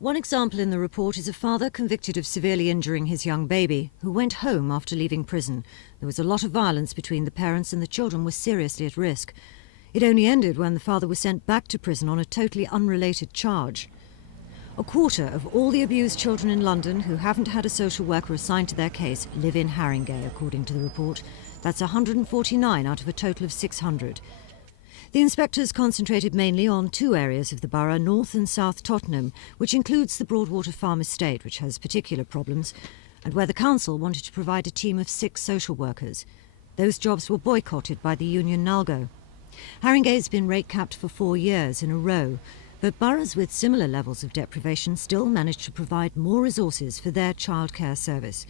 One example in the report is a father convicted of severely injuring his young baby, who went home after leaving prison. There was a lot of violence between the parents and the children were seriously at risk. It only ended when the father was sent back to prison on a totally unrelated charge. A quarter of all the abused children in London who haven't had a social worker assigned to their case live in Haringey, according to the report. That's 149 out of a total of 600. The inspectors concentrated mainly on two areas of the borough, North and South Tottenham, which includes the Broadwater Farm Estate, which has particular problems, and where the council wanted to provide a team of 6 social workers. Those jobs were boycotted by the union Nalgo. Haringey has been rate capped for 4 years in a row, but boroughs with similar levels of deprivation still managed to provide more resources for their childcare service.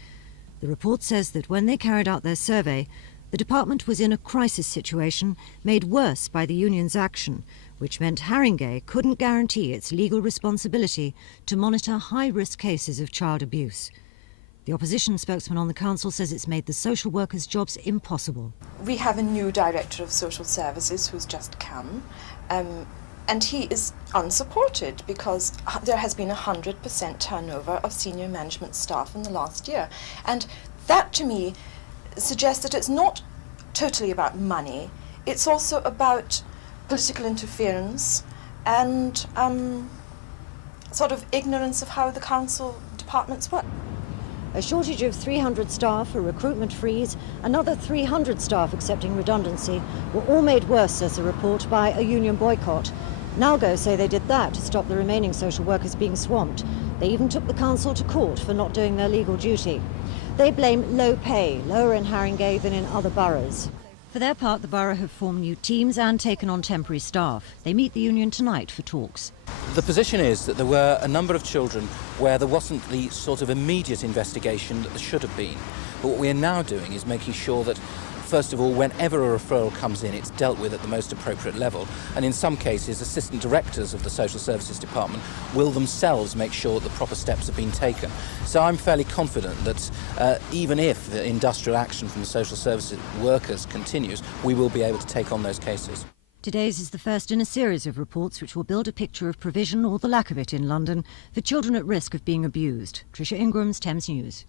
The report says that when they carried out their survey, the department was in a crisis situation made worse by the union's action, which meant Haringey couldn't guarantee its legal responsibility to monitor high-risk cases of child abuse. The opposition spokesman on the council says it's made the social workers' jobs impossible. We have a new director of social services who's just come, and he is unsupported because there has been 100% turnover of senior management staff in the last year. And that, to me, suggests that it's not totally about money, it's also about political interference and sort of ignorance of how the council departments work. A shortage of 300 staff, a recruitment freeze, another 300 staff accepting redundancy were all made worse, says the report, by a union boycott. Nalgo say they did that to stop the remaining social workers being swamped. They even took the council to court for not doing their legal duty. They blame low pay, lower in Haringey than in other boroughs. For their part, the borough have formed new teams and taken on temporary staff. They meet the union tonight for talks. The position is that there were a number of children where there wasn't the sort of immediate investigation that there should have been. But what we are now doing is making sure that, first of all, whenever a referral comes in, it's dealt with at the most appropriate level. And in some cases, assistant directors of the social services department will themselves make sure that the proper steps have been taken. So I'm fairly confident that even if the industrial action from the social services workers continues, we will be able to take on those cases. Today's is the first in a series of reports which will build a picture of provision, or the lack of it, in London for children at risk of being abused. Tricia Ingram's Thames News.